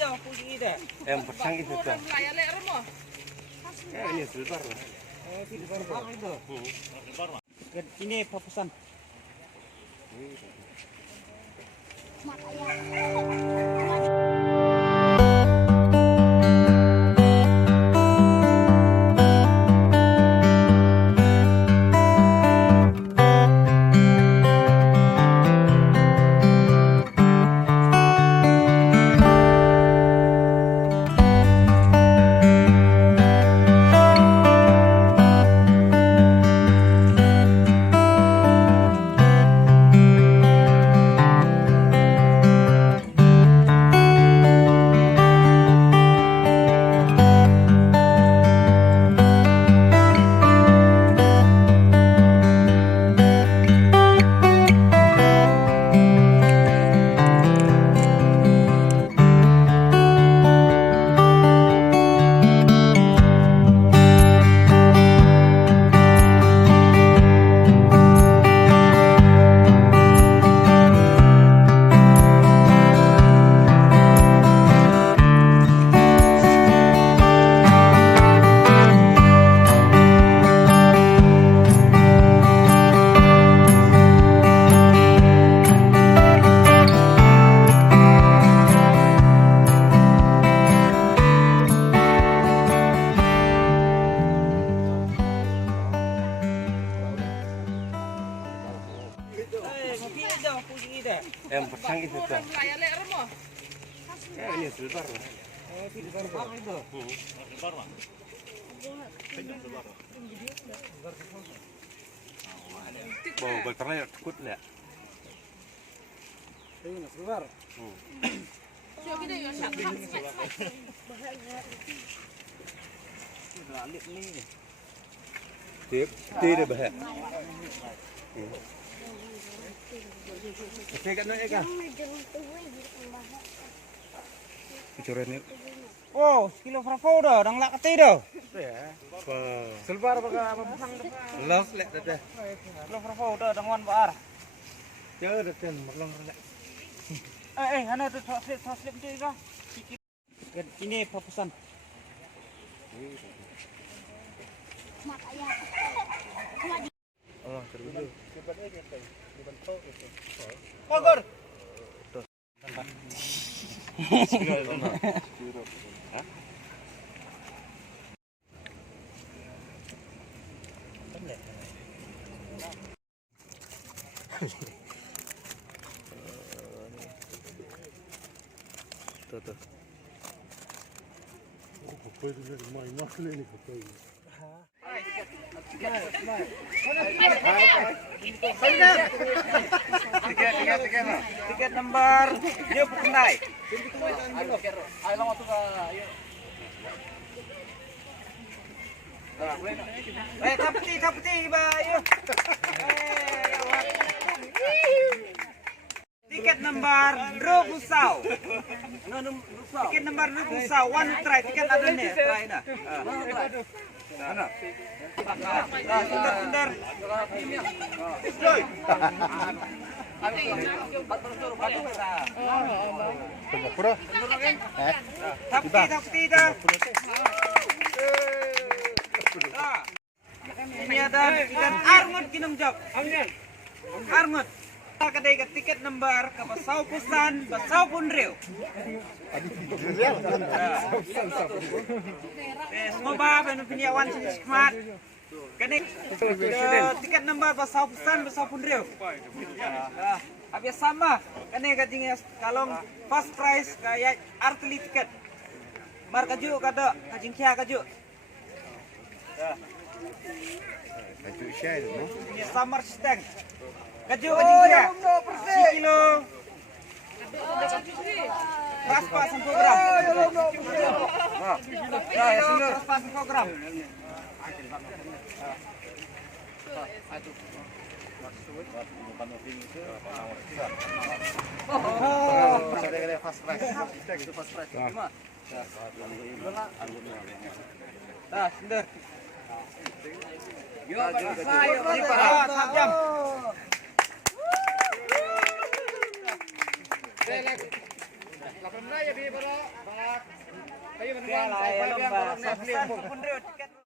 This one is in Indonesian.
Yang pasang itu tuh. Ini silver. Silver itu. Ini papasan. Yang pasang itu tuh. Ini silver. Silver itu. Bau baterainya takut ya. Ini silver. Tidak bahaya. Oke kan Eka? Bicaranya. Oh, kilo berapa dah? Dang lak keti dah. Ya. Silver apa pasang dah? Love lek dah. Kilo berapa dah? Dang wan baar. Jauh dah kan maklong lek. Hana tu slip tu dah. Ini papasan. Allah terwujud. Pogor. Tuh. Oh, pwede na may maklinik ko. Tiket nomor dia bukan Tapeti ba yuk. Tiket nomor Rubusau. Tiket nomor Rubusau. One try. Tiket ada nih. Try dah. Mana? Sebentar. Pura. Tapeti dah. Ini ada ikan armut kinumjab. Armut. Kedai ke tiket nomor ke Basau Pusan, Basau Punriu. Semoga penunjuknya smart. Kedai tiket nomor Basau Pusan, Basau Punriu. Habis sama, kedai katanya kalau first price kayak arteli tiket. Mar kaju kada kajing kia kaju. Kaju share, no? Ini summer stang. Kaju kia. 1 kilo. Raspa 10 gram. Ya, sudah raspa 10 gram. Fast price. Itu fast price. Dah, sudah. Yuk, Pak. Jam. Lapan na ya bi bro. Kayo man Kaya lah, lomba 1,000 tiket.